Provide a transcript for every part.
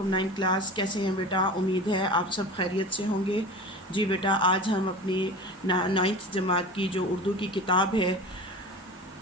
9 class کیسے ہیں بیٹا؟ امید ہے آپ سب خیریت سے ہوں گے. جی بیٹا، آج ہم اپنی 9th جماعت کی جو اردو کی کتاب ہے،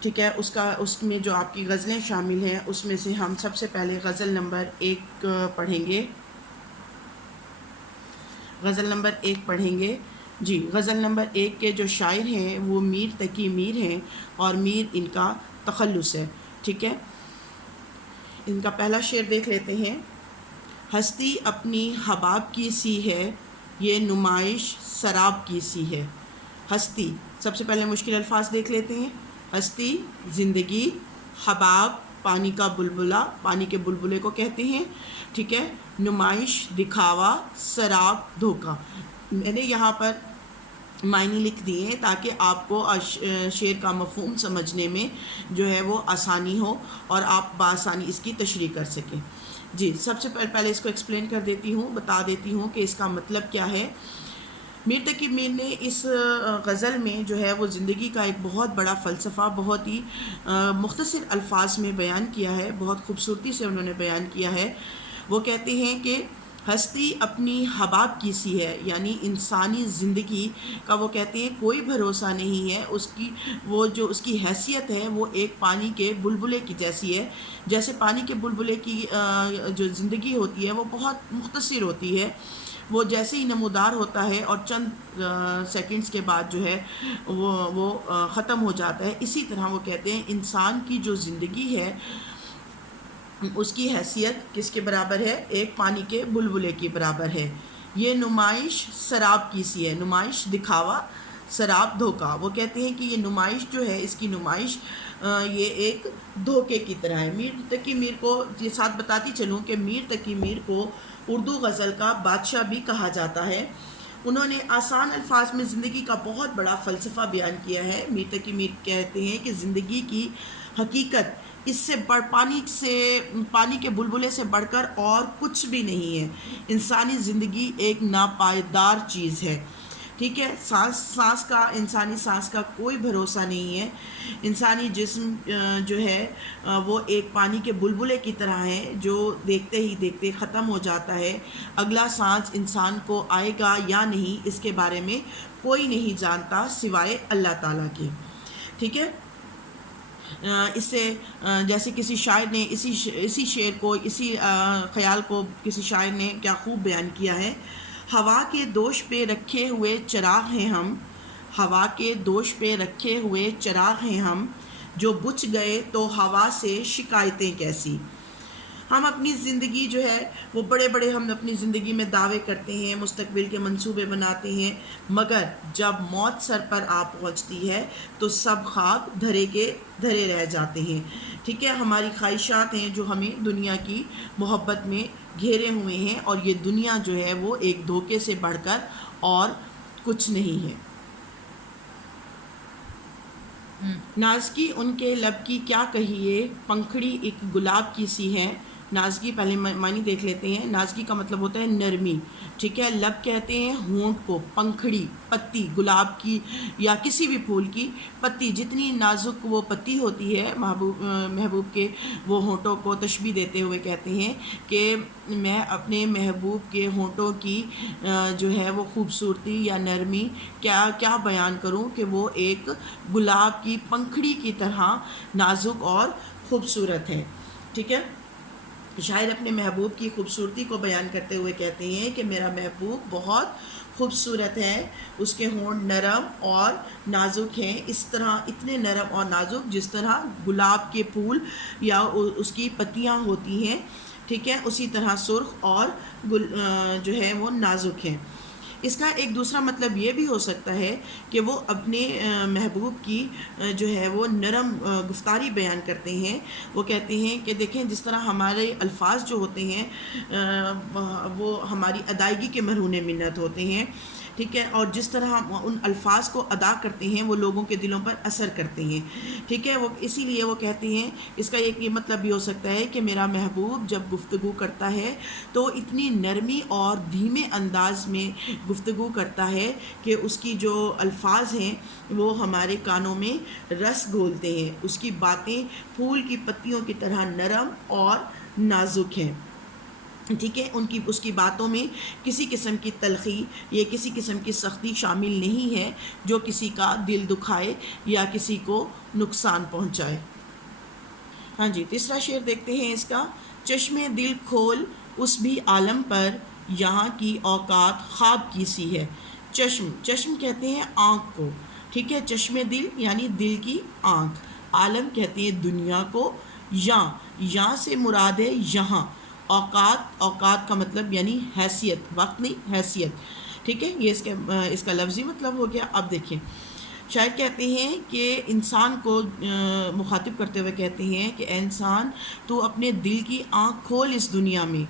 ٹھیک ہے، اس میں جو آپ کی غزلیں شامل ہیں اس میں سے ہم سب سے پہلے غزل نمبر 1 پڑھیں گے. غزل نمبر 1 پڑھیں گے. جی، غزل نمبر 1 کے جو شاعر ہیں وہ میر تقی میر ہیں، اور میر ان کا تخلص ہے. ٹھیک ہے، ان کا پہلا شعر دیکھ لیتے ہیں. ہستی اپنی حباب کی سی ہے، یہ نمائش سراب کی سی ہے. ہستی، سب سے پہلے مشکل الفاظ دیکھ لیتے ہیں. ہستی زندگی، حباب پانی کا بلبلا، پانی کے بلبلے کو کہتے ہیں. ٹھیک ہے، نمائش دکھاوا، سراب دھوکا. میں نے یہاں پر معنی لکھ دیے ہیں تاکہ آپ کو شعر کا مفہوم سمجھنے میں جو ہے وہ آسانی ہو اور آپ بآسانی اس کی تشریح کر سکیں. جی، سب سے پہلے اس کو ایکسپلین کر دیتی ہوں، بتا دیتی ہوں کہ اس کا مطلب کیا ہے. میر تقی میر نے اس غزل میں جو ہے وہ زندگی کا ایک بہت بڑا فلسفہ بہت ہی مختصر الفاظ میں بیان کیا ہے، بہت خوبصورتی سے انہوں نے بیان کیا ہے. وہ کہتے ہیں کہ ہستی اپنی حباب کی سی ہے، یعنی انسانی زندگی کا وہ کہتے ہیں کوئی بھروسہ نہیں ہے. اس کی حیثیت ہے وہ ایک پانی کے بلبلے کی جیسی ہے. جیسے پانی کے بلبلے کی جو زندگی ہوتی ہے وہ بہت مختصر ہوتی ہے، وہ جیسے ہی نمودار ہوتا ہے اور چند سیکنڈز کے بعد جو ہے وہ ختم ہو جاتا ہے. اسی طرح وہ کہتے ہیں انسان کی جو زندگی ہے اس کی حیثیت کس کے برابر ہے؟ ایک پانی کے بلبلے کی برابر ہے. یہ نمائش سراب کی سی ہے. نمائش دکھاوا، سراب دھوکا. وہ کہتے ہیں کہ یہ نمائش جو ہے، اس کی نمائش یہ ایک دھوکے کی طرح ہے. میر تقی میر کو یہ ساتھ بتاتی چلوں کہ میر تقی میر کو اردو غزل کا بادشاہ بھی کہا جاتا ہے. انہوں نے آسان الفاظ میں زندگی کا بہت بڑا فلسفہ بیان کیا ہے. میر تقی میر کہتے ہیں کہ زندگی کی حقیقت اس سے پانی کے بلبلے سے بڑھ کر اور کچھ بھی نہیں ہے. انسانی زندگی ایک ناپائیدار چیز ہے. ٹھیک ہے، انسانی سانس کا کوئی بھروسہ نہیں ہے. انسانی جسم جو ہے وہ ایک پانی کے بلبلے کی طرح ہے جو دیکھتے ہی دیکھتے ختم ہو جاتا ہے. اگلا سانس انسان کو آئے گا یا نہیں اس کے بارے میں کوئی نہیں جانتا سوائے اللہ تعالیٰ کے. ٹھیک ہے، اس سے جیسے کسی شاعر نے اسی شعر کو، اسی خیال کو کسی شاعر نے کیا خوب بیان کیا ہے. ہوا کے دوش پہ رکھے ہوئے چراغ ہیں ہم، ہوا کے دوش پہ رکھے ہوئے چراغ ہیں ہم، جو بجھ گئے تو ہوا سے شکایتیں کیسی. ہم اپنی زندگی جو ہے وہ ہم اپنی زندگی میں دعوے کرتے ہیں، مستقبل کے منصوبے بناتے ہیں، مگر جب موت سر پر آ پہنچتی ہے تو سب خاک دھرے کے دھرے رہ جاتے ہیں. ٹھیک ہے، ہماری خواہشات ہیں جو ہمیں دنیا کی محبت میں گھیرے ہوئے ہیں، اور یہ دنیا جو ہے وہ ایک دھوکے سے بڑھ کر اور کچھ نہیں ہے. نازکی ان کے لب کی کیا کہیے، پنکھڑی ایک گلاب کی سی ہے. نازکی پہلے معنی دیکھ لیتے ہیں. نازکی کا مطلب ہوتا ہے نرمی. ٹھیک ہے، لب کہتے ہیں ہونٹ کو، پنکھڑی پتی، گلاب کی یا کسی بھی پھول کی پتی، جتنی نازک وہ پتی ہوتی ہے محبوب کے، وہ ہونٹوں کو تشبیہ دیتے ہوئے کہتے ہیں کہ میں اپنے محبوب کے ہونٹوں کی جو ہے وہ خوبصورتی یا نرمی کیا بیان کروں کہ وہ ایک گلاب کی پنکھڑی کی طرح نازک اور خوبصورت ہے. ٹھیک ہے، شاعر اپنے محبوب کی خوبصورتی کو بیان کرتے ہوئے کہتے ہیں کہ میرا محبوب بہت خوبصورت ہے، اس کے ہونٹ نرم اور نازک ہیں، اس طرح اتنے نرم اور نازک جس طرح گلاب کے پھول یا اس کی پتیاں ہوتی ہیں. ٹھیک ہے، اسی طرح سرخ اور جو ہے وہ نازک ہیں. اس کا ایک دوسرا مطلب یہ بھی ہو سکتا ہے کہ وہ اپنے محبوب کی جو ہے وہ نرم گفتاری بیان کرتے ہیں. وہ کہتے ہیں کہ دیکھیں جس طرح ہمارے الفاظ جو ہوتے ہیں وہ ہماری ادائیگی کے مرہون منت ہوتے ہیں. ٹھیک ہے، اور جس طرح ہم ان الفاظ کو ادا کرتے ہیں وہ لوگوں کے دلوں پر اثر کرتے ہیں. ٹھیک ہے، وہ اسی لیے وہ کہتے ہیں، اس کا ایک یہ مطلب بھی ہو سکتا ہے کہ میرا محبوب جب گفتگو کرتا ہے تو اتنی نرمی اور دھیمے انداز میں گفتگو کرتا ہے کہ اس کی جو الفاظ ہیں وہ ہمارے کانوں میں رس گھولتے ہیں. اس کی باتیں پھول کی پتیوں کی طرح نرم اور نازک ہیں. ٹھیک ہے، اس کی باتوں میں کسی قسم کی تلخی یا کسی قسم کی سختی شامل نہیں ہے جو کسی کا دل دکھائے یا کسی کو نقصان پہنچائے۔ ہاں جی، تیسرا شعر دیکھتے ہیں اس کا۔ چشم دل کھول اس بھی عالم پر، یہاں کی اوقات خواب کی سی ہے۔ چشم کہتے ہیں آنکھ کو، ٹھیک ہے، چشم دل یعنی دل کی آنکھ، عالم کہتے ہیں دنیا کو، یہاں سے مراد ہے یہاں، اوقات کا مطلب یعنی حیثیت، وقت نہیں حیثیت، ٹھیک ہے، یہ اس کا لفظی مطلب ہو گیا۔ اب دیکھیں شاعر کہتے ہیں کہ انسان کو مخاطب کرتے ہوئے کہتے ہیں کہ اے انسان، تو اپنے دل کی آنکھ کھول، اس دنیا میں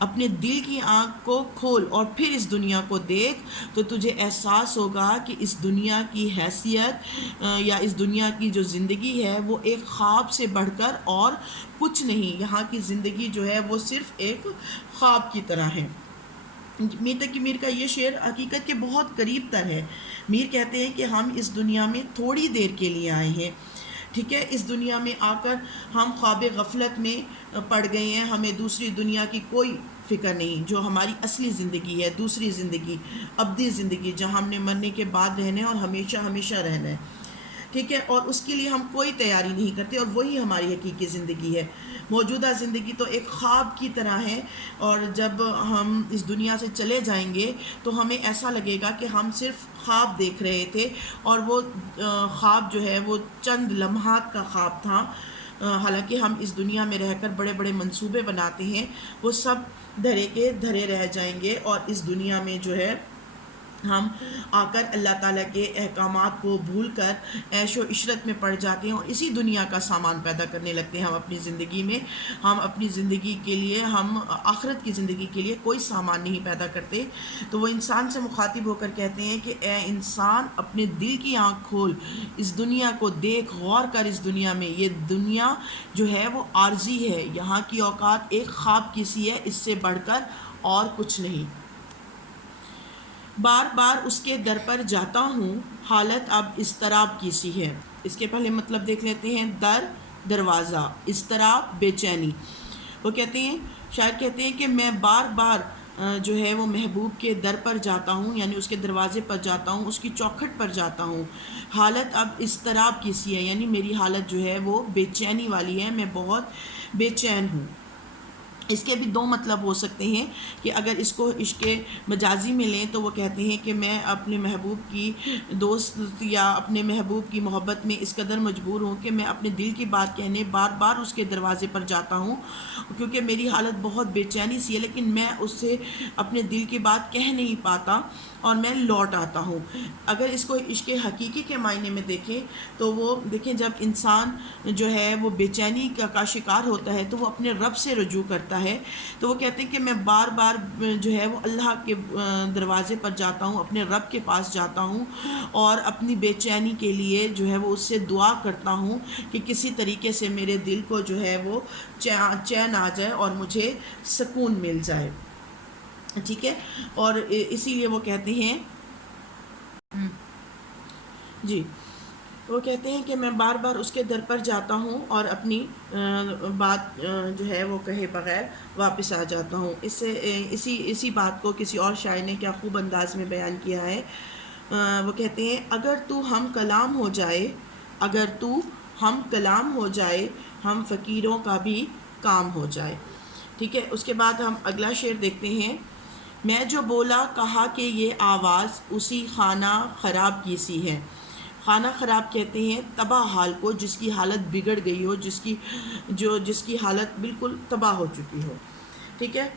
اپنے دل کی آنکھ کو کھول اور پھر اس دنیا کو دیکھ، تو تجھے احساس ہوگا کہ اس دنیا کی حیثیت یا اس دنیا کی جو زندگی ہے وہ ایک خواب سے بڑھ کر اور کچھ نہیں، یہاں کی زندگی جو ہے وہ صرف ایک خواب کی طرح ہے۔ میر تقی میر کا یہ شعر حقیقت کے بہت قریب تر ہے۔ میر کہتے ہیں کہ ہم اس دنیا میں تھوڑی دیر کے لیے آئے ہیں، ٹھیک ہے، اس دنیا میں آ کر ہم خواب غفلت میں پڑ گئے ہیں، ہمیں دوسری دنیا کی کوئی فکر نہیں، جو ہماری اصلی زندگی ہے، دوسری زندگی، ابدی زندگی، جہاں ہم نے مرنے کے بعد رہنا ہے اور ہمیشہ ہمیشہ رہنا ہے، ٹھیک ہے، اور اس کے لیے ہم کوئی تیاری نہیں کرتے، اور وہی ہماری حقیقی زندگی ہے۔ موجودہ زندگی تو ایک خواب کی طرح ہے، اور جب ہم اس دنیا سے چلے جائیں گے تو ہمیں ایسا لگے گا کہ ہم صرف خواب دیکھ رہے تھے، اور وہ خواب جو ہے وہ چند لمحات کا خواب تھا۔ حالانکہ ہم اس دنیا میں رہ کر بڑے بڑے منصوبے بناتے ہیں، وہ سب دھرے کے دھرے رہ جائیں گے، اور اس دنیا میں جو ہے ہم آ کر اللہ تعالیٰ کے احکامات کو بھول کر عیش و عشرت میں پڑ جاتے ہیں، اور اسی دنیا کا سامان پیدا کرنے لگتے ہیں ہم اپنی زندگی میں۔ ہم اپنی زندگی کے لیے، ہم آخرت کی زندگی کے لیے کوئی سامان نہیں پیدا کرتے۔ تو وہ انسان سے مخاطب ہو کر کہتے ہیں کہ اے انسان، اپنے دل کی آنکھ کھول، اس دنیا کو دیکھ، غور کر اس دنیا میں، یہ دنیا جو ہے وہ عارضی ہے، یہاں کی اوقات ایک خواب کی سی ہے، اس سے بڑھ کر اور کچھ نہیں۔ بار بار اس کے در پر جاتا ہوں، حالت اب اضطراب کی سی ہے۔ اس کے پہلے مطلب دیکھ لیتے ہیں۔ دروازہ، اضطراب، بے چینی۔ وہ کہتے ہیں، شاعر کہتے ہیں کہ میں بار بار جو ہے وہ محبوب کے در پر جاتا ہوں، یعنی اس کے دروازے پر جاتا ہوں، اس کی چوکھٹ پر جاتا ہوں، حالت اب اضطراب کی سی ہے، یعنی میری حالت جو ہے وہ بے چینی والی ہے، میں بہت بے چین ہوں۔ اس کے بھی دو مطلب ہو سکتے ہیں کہ اگر اس کو عشق مجازی میں لیں تو وہ کہتے ہیں کہ میں اپنے محبوب کی دوست یا اپنے محبوب کی محبت میں اس قدر مجبور ہوں کہ میں اپنے دل کی بات کہنے بار بار اس کے دروازے پر جاتا ہوں، کیونکہ میری حالت بہت بے چینی سی ہے، لیکن میں اس سے اپنے دل کی بات کہہ نہیں پاتا اور میں لوٹ آتا ہوں۔ اگر اس کو عشق حقیقی کے معنی میں دیکھیں تو وہ دیکھیں، جب انسان جو ہے وہ بے چینی کا شکار ہوتا ہے تو وہ اپنے رب سے رجوع کرتا ہے، تو وہ کہتے ہیں کہ میں بار بار جو ہے وہ اللہ کے دروازے پر جاتا ہوں، اپنے رب کے پاس جاتا ہوں، اور اپنی بے چینی کے لیے جو ہے وہ اس سے دعا کرتا ہوں کہ کسی طریقے سے میرے دل کو جو ہے وہ چین آ جائے اور مجھے سکون مل جائے، ٹھیک ہے، اور اسی لیے وہ کہتے ہیں جی، وہ کہتے ہیں کہ میں بار بار اس کے در پر جاتا ہوں اور اپنی بات جو ہے وہ کہے بغیر واپس آ جاتا ہوں۔ اسی بات کو کسی اور شاعر نے کیا خوب انداز میں بیان کیا ہے۔ وہ کہتے ہیں، اگر تو ہم کلام ہو جائے، اگر تو ہم کلام ہو جائے، ہم فقیروں کا بھی کام ہو جائے، ٹھیک ہے۔ اس کے بعد ہم اگلا شعر دیکھتے ہیں۔ میں جو بولا کہا کہ یہ آواز اسی خانہ خراب کی سی ہے۔ خانہ خراب کہتے ہیں تباہ حال کو، جس کی حالت بگڑ گئی ہو، جس کی حالت بالکل تباہ ہو چکی ہو، ٹھیک ہے۔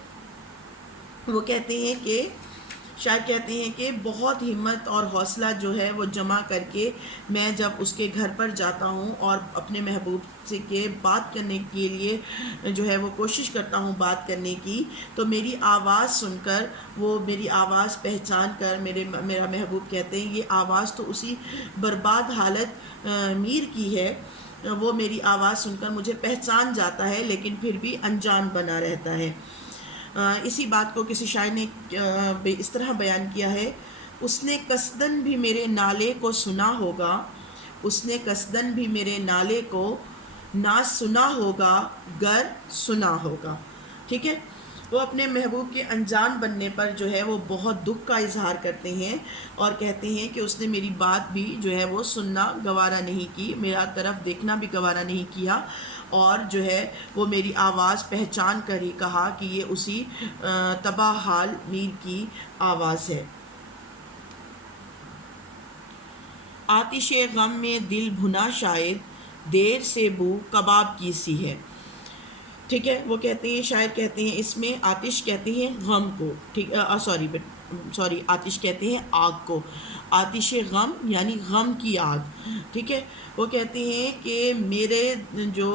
وہ کہتے ہیں کہ شاعر کہتے ہیں کہ بہت ہمت اور حوصلہ جو ہے وہ جمع کر کے میں جب اس کے گھر پر جاتا ہوں اور اپنے محبوب سے کے بات کرنے کے لیے جو ہے وہ کوشش کرتا ہوں بات کرنے کی، تو میری آواز سن کر، وہ میری آواز پہچان کر میرا محبوب کہتے ہیں یہ آواز تو اسی برباد حالت میر کی ہے، وہ میری آواز سن کر مجھے پہچان جاتا ہے لیکن پھر بھی انجان بنا رہتا ہے۔ اسی بات کو کسی شاعر نے اس طرح بیان کیا ہے، اس نے قصدن بھی میرے نالے کو سنا ہوگا، اس نے قصدن بھی میرے نالے کو نہ سنا ہوگا گر سنا ہوگا، ٹھیک ہے۔ وہ اپنے محبوب کے انجان بننے پر جو ہے وہ بہت دکھ کا اظہار کرتے ہیں اور کہتے ہیں کہ اس نے میری بات بھی جو ہے وہ سننا گوارا نہیں کی، میرا طرف دیکھنا بھی گوارا نہیں کیا، اور جو ہے وہ میری آواز پہچان کر ہی کہا کہ یہ اسی تباہ حال میر کی آواز ہے۔ آتش غم میں دل بھنا شاید، دیر سے بو کباب کی سی ہے۔ ٹھیک ہے، وہ کہتے ہیں، شاعر کہتے ہیں اس میں آتش کہتے ہیں غم کو، ٹھیک سوری آتش کہتے ہیں آگ کو، آتش غم یعنی غم کی آگ، ٹھیک ہے۔ وہ کہتے ہیں کہ میرے جو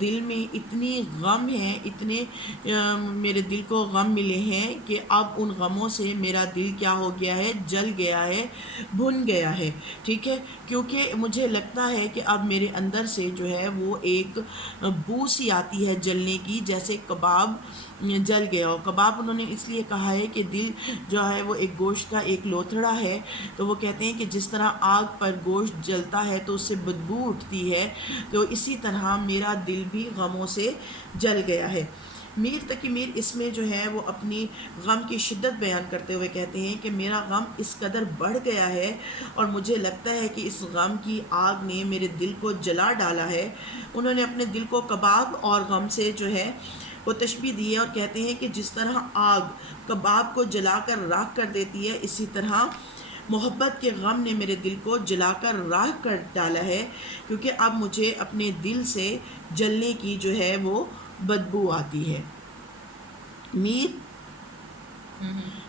دل میں اتنی غم ہے، اتنے میرے دل کو غم ملے ہیں کہ اب ان غموں سے میرا دل کیا ہو گیا ہے، جل گیا ہے، بھن گیا ہے، ٹھیک ہے، کیونکہ مجھے لگتا ہے کہ اب میرے اندر سے جو ہے وہ ایک بو سی آتی ہے جلنے کی، جیسے کباب جل گیا ہو۔ کباب انہوں نے اس لیے کہا ہے کہ دل جو ہے وہ ایک گوشت کا ایک لوتھڑا ہے، تو وہ کہتے ہیں کہ جس طرح آگ پر گوشت جلتا ہے تو اس سے بدبو اٹھتی ہے، تو اسی طرح میرا دل بھی غموں سے جل گیا ہے۔ میر تقی میر اس میں جو ہے وہ اپنی غم کی شدت بیان کرتے ہوئے کہتے ہیں کہ میرا غم اس قدر بڑھ گیا ہے اور مجھے لگتا ہے کہ اس غم کی آگ نے میرے دل کو جلا ڈالا ہے۔ انہوں نے اپنے دل کو کباب اور غم سے جو ہے وہ تشبیہ دی ہے اور کہتے ہیں کہ جس طرح آگ کباب کو جلا کر راکھ کر دیتی ہے، اسی طرح محبت کے غم نے میرے دل کو جلا کر راکھ کر ڈالا ہے، کیونکہ اب مجھے اپنے دل سے جلنے کی جو ہے وہ بدبو آتی ہے۔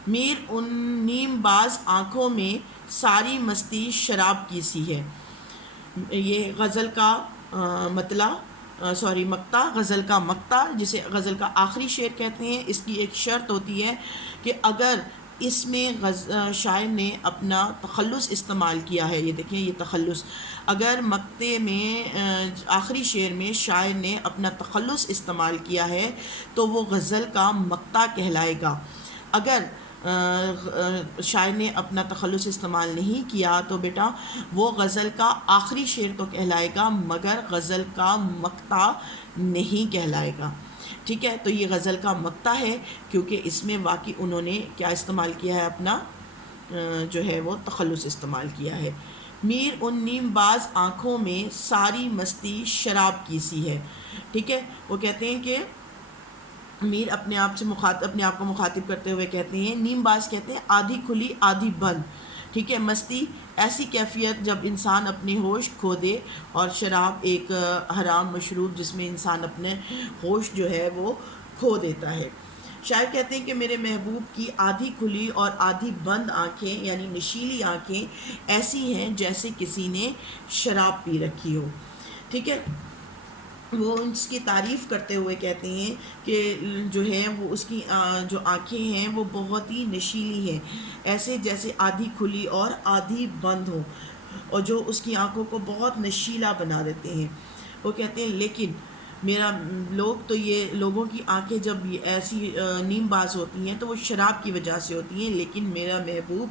میر ان نیم باز آنکھوں میں ساری مستی شراب کی سی ہے۔ یہ غزل کا مقطع، غزل کا مقطع جسے غزل کا آخری شعر کہتے ہیں، اس کی ایک شرط ہوتی ہے کہ اگر اس میں شاعر نے اپنا تخلص استعمال کیا ہے، یہ دیکھیں یہ تخلص، اگر مقطع میں آخری شعر میں شاعر نے اپنا تخلص استعمال کیا ہے تو وہ غزل کا مقطع کہلائے گا۔ اگر شاعر نے اپنا تخلص استعمال نہیں کیا تو بیٹا وہ غزل کا آخری شعر تو کہلائے گا مگر غزل کا مقطع نہیں کہلائے گا، ٹھیک ہے۔ تو یہ غزل کا مقطع ہے کیونکہ اس میں واقعی انہوں نے کیا استعمال کیا ہے، اپنا جو ہے وہ تخلص استعمال کیا ہے۔ میر ان نیم باز آنکھوں میں ساری مستی شراب کی سی ہے، ٹھیک ہے۔ وہ کہتے ہیں کہ میر اپنے آپ کو مخاطب کرتے ہوئے کہتے ہیں، نیم باز کہتے ہیں آدھی کھلی آدھی بند، ٹھیک ہے۔ مستی ایسی کیفیت جب انسان اپنے ہوش کھو دے، اور شراب ایک حرام مشروب جس میں انسان اپنے ہوش جو ہے وہ کھو دیتا ہے۔ شاعر کہتے ہیں کہ میرے محبوب کی آدھی کھلی اور آدھی بند آنکھیں یعنی نشیلی آنکھیں ایسی ہیں جیسے کسی نے شراب پی رکھی ہو، ٹھیک ہے۔ وہ اس کی تعریف کرتے ہوئے کہتے ہیں کہ جو ہے وہ اس کی جو آنکھیں ہیں وہ بہت ہی نشیلی ہیں، ایسے جیسے آدھی کھلی اور آدھی بند ہوں، اور جو اس کی آنکھوں کو بہت نشیلا بنا دیتے ہیں۔ وہ کہتے ہیں لیکن لوگوں کی آنکھیں جب ایسی نیم باز ہوتی ہیں تو وہ شراب کی وجہ سے ہوتی ہیں، لیکن میرا محبوب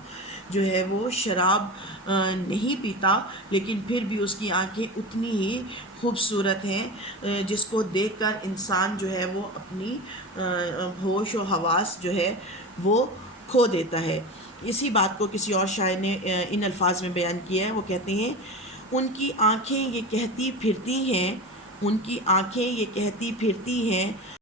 جو ہے وہ شراب نہیں پیتا، لیکن پھر بھی اس کی آنکھیں اتنی ہی خوبصورت ہیں جس کو دیکھ کر انسان جو ہے وہ اپنی ہوش و حواس جو ہے وہ کھو دیتا ہے۔ اسی بات کو کسی اور شاعر نے ان الفاظ میں بیان کیا ہے، وہ کہتے ہیں ان کی آنکھیں یہ کہتی پھرتی ہیں، ان کی آنکھیں یہ کہتی پھرتی ہیں